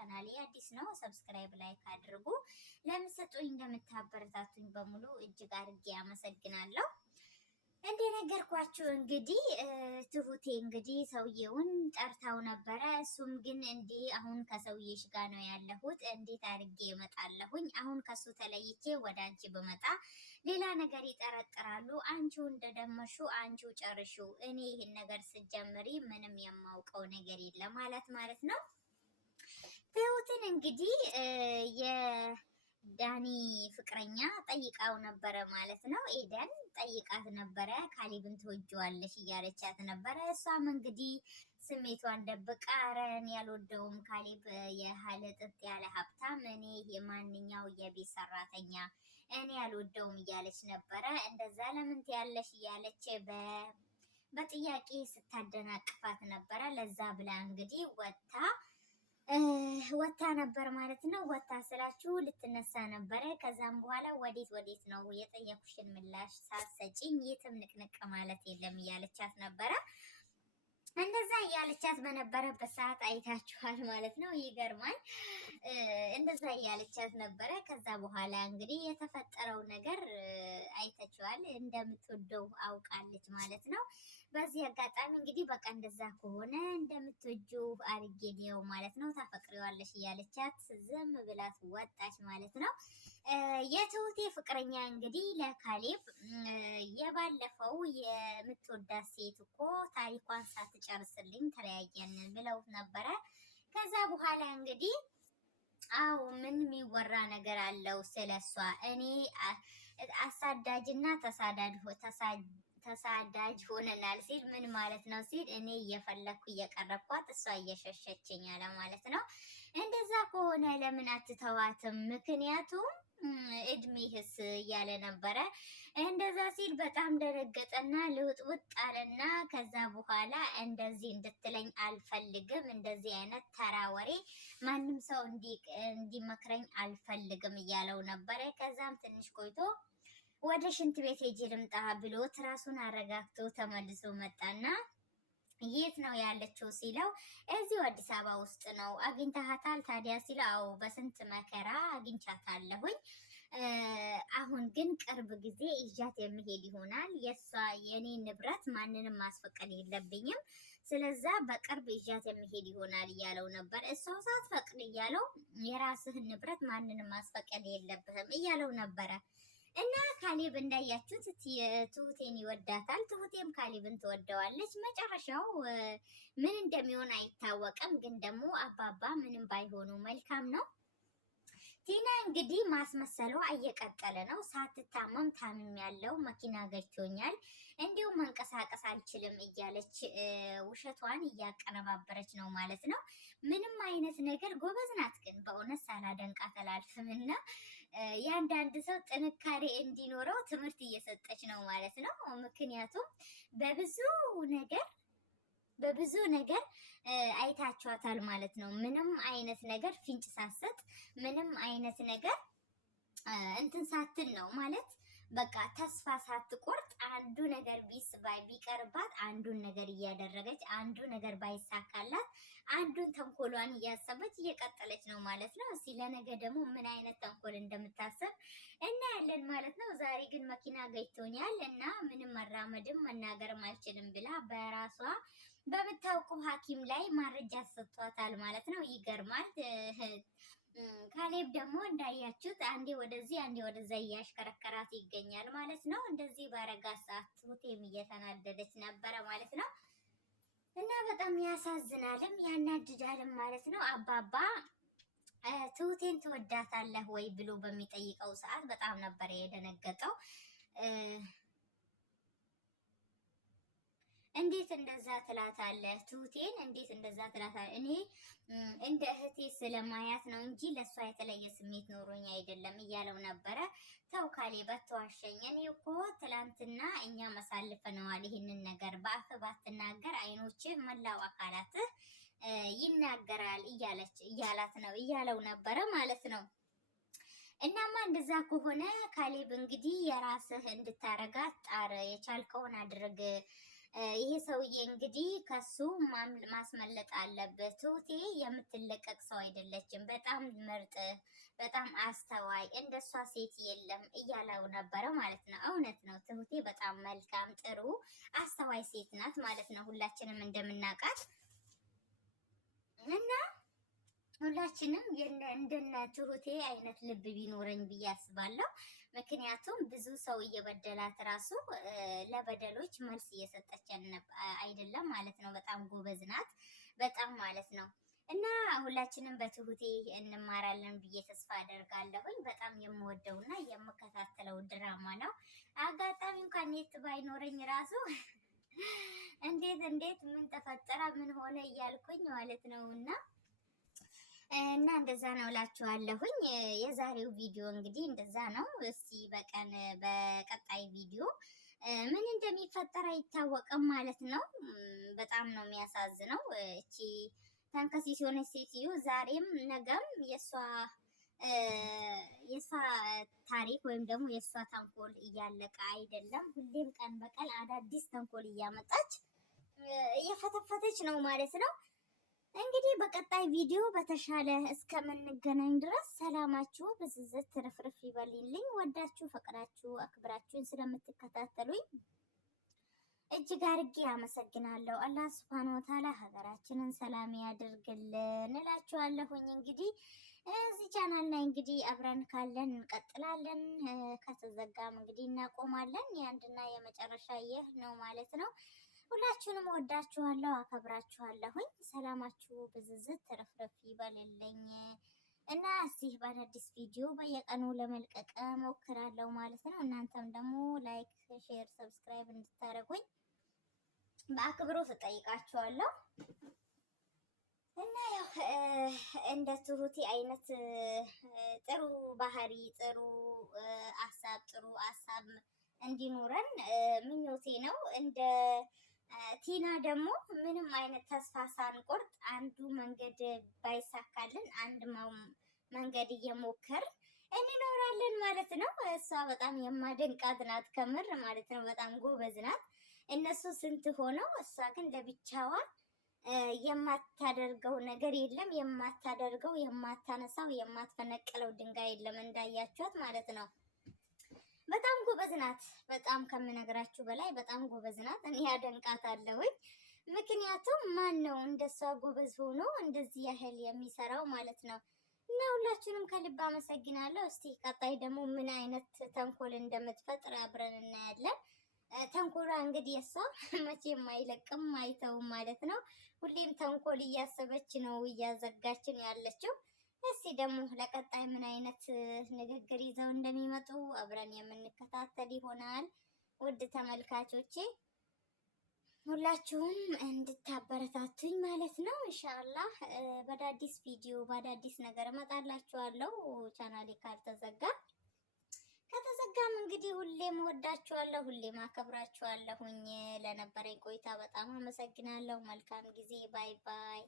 ቻናሌ አዲስ ነው ሰብስክራይብ ላይክ አድርጉ። ለምትሰጡኝ እንደምታበረታቱኝ በሙሉ እጅግ አድርጌ አመሰግናለሁ። እንደነገርኳችሁ እንግዲህ ትሁቴ እንግዲህ ሰውየውን ጠርታው ነበረ። እሱም ግን እንዲህ አሁን ከሰውየሽ ጋር ነው ያለሁት፣ እንዴት አድርጌ እመጣለሁኝ? አሁን ከሱ ተለይቼ ወደ አንቺ ብመጣ ሌላ ነገር ይጠረጥራሉ። አንቺው እንደደመሹ አንቺው ጨርሹ። እኔ ይህን ነገር ስጀምሪ ምንም የማውቀው ነገር የለም ማለት ነው። ትሁትን እንግዲህ ዳኒ ፍቅረኛ ጠይቃው ነበረ ማለት ነው። ኤደን ጠይቃት ነበረ። ካሌብን ትወጂዋለሽ እያለቻት ነበረ። እሷም እንግዲህ ስሜቷን ደብቃ ረን ያልወደውም ካሌብ የሀለ ጥጥ ያለ ሀብታም፣ እኔ የማንኛው የቤት ሰራተኛ እኔ ያልወደውም እያለች ነበረ። እንደዛ ለምን ትያለሽ እያለች በጥያቄ ስታደናቅፋት ነበረ። ለዛ ብላ እንግዲህ ወታ ነበር ማለት ነው። ወታ ስላችሁ ልትነሳ ነበረ። ከዛም በኋላ ወዴት ነው የጠየኩሽን ምላሽ ሳትሰጪኝ የትም ንቅንቅ ማለት የለም እያለቻት ነበረ። እንደዛ እያለቻት በነበረበት ሰዓት አይታችኋል ማለት ነው። ይገርማል። እንደዛ እያለቻት ነበረ። ከዛ በኋላ እንግዲህ የተፈጠረው ነገር አይታችኋል። እንደምትወደው አውቃለች ማለት ነው። በዚህ አጋጣሚ እንግዲህ በቃ እንደዛ ከሆነ እንደምትወጂው አርጌዲው ማለት ነው፣ ታፈቅሪዋለሽ እያለቻት ዝም ብላት ወጣች ማለት ነው። የትሁቴ ፍቅረኛ እንግዲህ ለካሌብ የባለፈው የምትወዳት ሴት እኮ ታሪኳን ሳትጨርስልኝ ተለያየን ብለው ነበረ። ከዛ በኋላ እንግዲህ አው ምን የሚወራ ነገር አለው ስለሷ? እኔ አሳዳጅና ተሳዳጅ ሆነናል ሲል ምን ማለት ነው ሲል እኔ እየፈለኩ እየቀረብኳት እሷ እየሸሸችኝ አለ ማለት ነው። እንደዛ ከሆነ ለምን አትተዋትም? ምክንያቱም እድሜህስ እያለ ነበረ። እንደዛ ሲል በጣም ደረገጠና ልውጥውጥ አለና ከዛ በኋላ እንደዚህ እንድትለኝ አልፈልግም፣ እንደዚህ አይነት ተራ ወሬ ማንም ሰው እንዲመክረኝ አልፈልግም እያለው ነበረ። ከዛም ትንሽ ቆይቶ ወደ ሽንት ቤት ሄጄ ልምጣ ብሎት ራሱን አረጋግቶ ተመልሶ መጣና የት ነው ያለችው ሲለው እዚሁ አዲስ አበባ ውስጥ ነው። አግኝተሃታል ታዲያ ሲለው አዎ በስንት መከራ አግኝቻታለሁኝ። አሁን ግን ቅርብ ጊዜ ይዣት የሚሄድ ይሆናል። የኔ ንብረት ማንንም ማስፈቀድ የለብኝም፣ ስለዛ በቅርብ ይዣት የሚሄድ ይሆናል እያለው ነበር። እሷው ሳትፈቅድ እያለው የራስህን ንብረት ማንንም ማስፈቀድ የለብህም እያለው ነበረ። እና ካሌብ እንዳያችሁት ትሁቴን ይወዳታል፣ ትሁቴም ካሌብን ትወደዋለች። መጨረሻው ምን እንደሚሆን አይታወቅም። ግን ደግሞ አባባ ምንም ባይሆኑ መልካም ነው። ቲና እንግዲህ ማስመሰሏ እየቀጠለ ነው። ሳትታመም ታምም ያለው መኪና ገጭቶኛል፣ እንዲሁም መንቀሳቀስ አልችልም እያለች ውሸቷን እያቀነባበረች ነው ማለት ነው። ምንም አይነት ነገር ጎበዝ ናት፣ ግን በእውነት ሳላደንቃት አላልፍም። እና የአንዳንድ ሰው ጥንካሬ እንዲኖረው ትምህርት እየሰጠች ነው ማለት ነው። ምክንያቱም በብዙ ነገር አይታችኋታል ማለት ነው። ምንም አይነት ነገር ፍንጭ ሳትሰጥ ምንም አይነት ነገር እንትን ሳትል ነው ማለት በቃ ተስፋ ሳትቆርጥ አንዱ ነገር ቢቀርባት አንዱን ነገር እያደረገች አንዱ ነገር ባይሳካላት አንዱን ተንኮሏን እያሰበች እየቀጠለች ነው ማለት ነው። እስኪ ለነገ ደግሞ ምን አይነት ተንኮል እንደምታሰብ እናያለን ማለት ነው። ዛሬ ግን መኪና ገጭቶኛል እና ምንም መራመድም መናገርም አልችልም ብላ በራሷ በምታውቀው ሐኪም ላይ ማረጃ ሰጥቷታል ማለት ነው። ይገርማል። ካሌብ ደግሞ እንዳያችሁት አንዴ ወደዚህ አንዴ ወደዛ እያሽከረከራት ይገኛል ማለት ነው። እንደዚህ ባረጋ ሰዓት ትሁቴም እየተናደደች ነበረ ማለት ነው። እና በጣም ያሳዝናልም ያናድዳልም ማለት ነው። አባባ ትሁቴን ትወዳታለህ ወይ ብሎ በሚጠይቀው ሰዓት በጣም ነበረ የደነገጠው። እንዴት እንደዛ ትላታለህ? ትሁቴን እንዴት እንደዛ ትላታለህ? እኔ እንደ እህቴ ስለማያት ነው እንጂ ለእሷ የተለየ ስሜት ኖሮኝ አይደለም እያለው ነበረ። ተው ካሌብ አትዋሸኝ። እኔ እኮ ትላንትና እኛ መሳልፈነዋል ይህንን ነገር በአፍ ባትናገር አይኖችህ መላው አካላትህ ይናገራል እያለው ነበረ ማለት ነው። እናማ እንደዛ ከሆነ ካሌብ እንግዲህ የራስህ እንድታረጋት ጣር፣ የቻልከውን አድርግ ይሄ ሰውዬ እንግዲህ ከሱ ማስመለጥ አለበት። ትሁቴ የምትለቀቅ ሰው አይደለችም። በጣም ምርጥ፣ በጣም አስተዋይ፣ እንደሷ ሴት የለም እያለው ነበረ ማለት ነው። እውነት ነው። ትሁቴ በጣም መልካም፣ ጥሩ፣ አስተዋይ ሴት ናት ማለት ነው። ሁላችንም እንደምናውቃት እና ሁላችንም እንደነ ትሁቴ አይነት ልብ ቢኖረኝ ብዬ አስባለሁ። ምክንያቱም ብዙ ሰው እየበደላት ራሱ ለበደሎች መልስ እየሰጠችን አይደለም ማለት ነው። በጣም ጎበዝ ናት፣ በጣም ማለት ነው። እና ሁላችንም በትሁቴ እንማራለን ብዬ ተስፋ አደርጋለሁኝ። በጣም የምወደውና የምከታተለው ድራማ ነው። አጋጣሚ እንኳን ኔት ባይኖረኝ ራሱ እንዴት ምን ተፈጠረ ምን ሆነ እያልኩኝ ማለት ነው እና እንደዛ ነው እላችኋለሁኝ። የዛሬው ቪዲዮ እንግዲህ እንደዛ ነው። እስቲ በቀጣይ ቪዲዮ ምን እንደሚፈጠር አይታወቅም ማለት ነው። በጣም ነው የሚያሳዝነው። እቺ ተንከሲስ የሆነች ሴትዮ ዛሬም ነገም የሷ ታሪክ ወይም ደግሞ የሷ ተንኮል እያለቀ አይደለም። ሁሌም ቀን በቀን አዳዲስ ተንኮል እያመጣች እየፈተፈተች ነው ማለት ነው። እንግዲህ በቀጣይ ቪዲዮ በተሻለ እስከምንገናኝ ድረስ ሰላማችሁ ብዝዝት ትርፍርፍ ይበልልኝ። ወዳችሁ ፈቅዳችሁ አክብራችሁን ስለምትከታተሉኝ እጅግ አድርጌ አመሰግናለሁ። አላህ ሱብሃነሁ ወተዓላ ሀገራችንን ሰላም ያድርግልን እላችኋለሁኝ። እንግዲህ እዚህ ቻናል ላይ እንግዲህ አብረን ካለን እንቀጥላለን፣ ከተዘጋም እንግዲህ እናቆማለን። የአንድና የመጨረሻ ይህ ነው ማለት ነው። ሁላችሁንም ወዳችኋለሁ፣ አከብራችኋለሁኝ። ሰላማችሁ ብዝዝት ተረፍረፍ ይበልልኝ እና እስቲ በአዳዲስ ቪዲዮ በየቀኑ ለመልቀቅ ሞክራለሁ ማለት ነው። እናንተም ደግሞ ላይክ፣ ሼር፣ ሰብስክራይብ እንድታደርጉኝ በአክብሮት እጠይቃችኋለሁ። እና ያው እንደ ትሁቴ አይነት ጥሩ ባህሪ፣ ጥሩ ሀሳብ እንዲኖረን ምኞቴ ነው። እንደ ቲና ደግሞ ምንም አይነት ተስፋ ሳንቆርጥ አንዱ መንገድ ባይሳካልን አንድ መንገድ እየሞከር እንኖራለን ማለት ነው። እሷ በጣም የማደንቃት ናት ከምር ማለት ነው። በጣም ጎበዝ ናት። እነሱ ስንት ሆነው እሷ ግን ለብቻዋ የማታደርገው ነገር የለም። የማታደርገው፣ የማታነሳው፣ የማትፈነቅለው ድንጋይ የለም። እንዳያችኋት ማለት ነው። በጣም ጎበዝ ናት። በጣም ከምነግራችሁ በላይ በጣም ጎበዝ ናት። እኔ አደንቃታለሁኝ። ምክንያቱም ማን ነው እንደሷ ጎበዝ ሆኖ እንደዚህ ያህል የሚሰራው ማለት ነው። እና ሁላችሁንም ከልብ አመሰግናለሁ። እስቲ ቀጣይ ደግሞ ምን አይነት ተንኮል እንደምትፈጥር አብረን እናያለን። ተንኮሏ እንግዲህ እሷ መቼም አይለቅም አይተውም ማለት ነው። ሁሌም ተንኮል እያሰበች ነው እያዘጋችን ያለችው። እስቲ ደግሞ ለቀጣይ ምን አይነት ንግግር ይዘው እንደሚመጡ አብረን የምንከታተል ይሆናል። ውድ ተመልካቾቼ ሁላችሁም እንድታበረታቱኝ ማለት ነው። ኢንሻአላህ በአዳዲስ ቪዲዮ በአዳዲስ ነገር እመጣላችኋለሁ። ቻናሌ ካልተዘጋ ከተዘጋም እንግዲህ ሁሌም ወዳችኋለሁ፣ ሁሌም አከብራችኋለሁኝ። ለነበረኝ ቆይታ በጣም አመሰግናለሁ። መልካም ጊዜ። ባይ ባይ።